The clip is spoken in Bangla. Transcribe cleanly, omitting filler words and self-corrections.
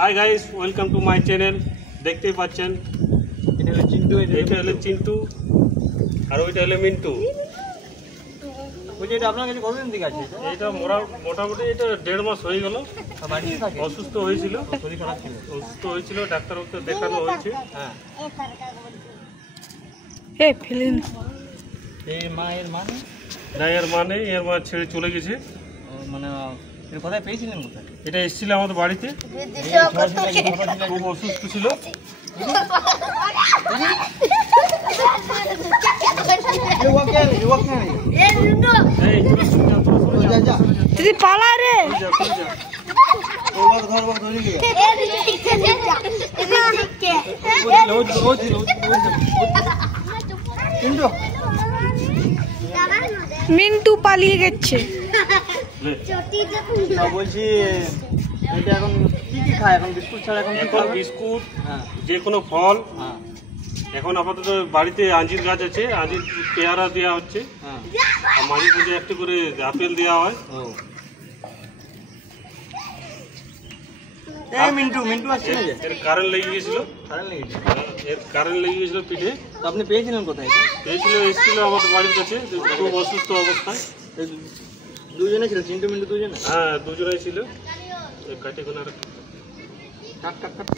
Hi guys, welcome to my channel. দেখতেই পাচ্ছেন এটা হলো চিন্টু আর ওইটা হলো মিন্টু। আপনার কাছে কতদিন থেকে আছে? এটা মোটামুটি এটা 1.5 মাস হয়ে গেল। অসুস্থ হয়েছিল, শরীর খারাপ ছিল, অসুস্থ হয়েছিল, ডাক্তারকে দেখানো হয়েছে। হ্যাঁ, এর মা নেই, এর মা ছেড়ে চলে গেছে। মানে কোথায় পেয়েছিলেন? কোথায় এটা এসেছিল আমাদের বাড়িতে, খুব অসুস্থ ছিল। মিন্টু পালিয়ে গেছে। বলছি এটা এখন কি কি খায়? এখন বিস্কুট ছাড়া এখন বিস্কুট, যে কোনো ফল। এখন আপাতত বাড়িতে আঞ্জির গাছ আছে, আঞ্জির পেয়ারা দেওয়া হচ্ছে, আর মাঝে মাঝে একটা করে আপেল দেওয়া হয়। মিন্টু আসছে না যে? এর কারেন্ট লেগে গেছিল, পিঠে। আপনি পেয়েছিলেন কোথায়? এসেছিল আমাদের বাড়ির কাছে, খুব অসুস্থ অবস্থায়। দুজনে ছিল, চিন্টু মিন্টু দুজনে? হ্যাঁ, দুজনেই ছিল। কাটে কোন আর কাট